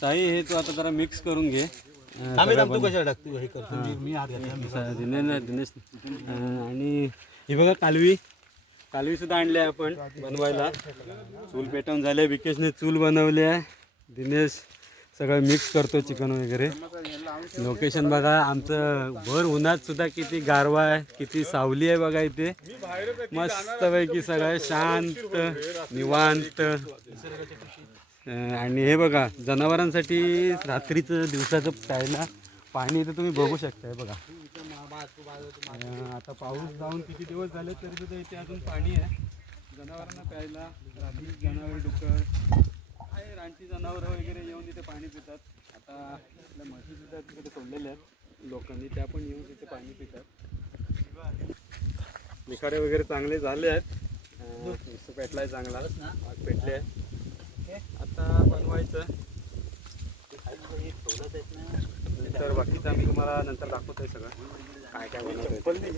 साई हे तू आता जरा मिक्स करून घे. दिनेश आणि हे बघा कालवी सुद्धा आणली आहे आपण बनवायला. चूल पेटवून झाले, विकेशने चूल बनवली आहे, दिनेश सगळं मिक्स करतो चिकन वगैरे. लोकेशन बघा आमचं, भर उन्हात सुद्धा किती गारवा आहे, किती सावली आहे बघा इथे. मस्तपैकी सगळं शांत निवांत. आणि हे बघा जनावरांसाठी रात्रीचं दिवसाचं प्यायला पाणी इथं तुम्ही बघू शकताय बघा. आता पाऊस जाऊन किती दिवस झाले तरी सुद्धा इथे अजून पाणी आहे जनावरांना प्यायला. रात्री जनावर डुक्कर आहे, रानची जनावरं वगैरे येऊन तिथे पाणी पितात. आता आपल्या म्हशी सुद्धा तिथे सोडलेल्या आहेत लोकांनी, त्या पण येऊन तिथे पाणी पितात. निखारे वगैरे चांगले झाले आहेत, पेटलाय चांगला, आग पेटले आहे. आता बनवायचं तर बाकीचं आम्ही तुम्हाला नंतर दाखवतोय सगळं काय काय बनवतोय.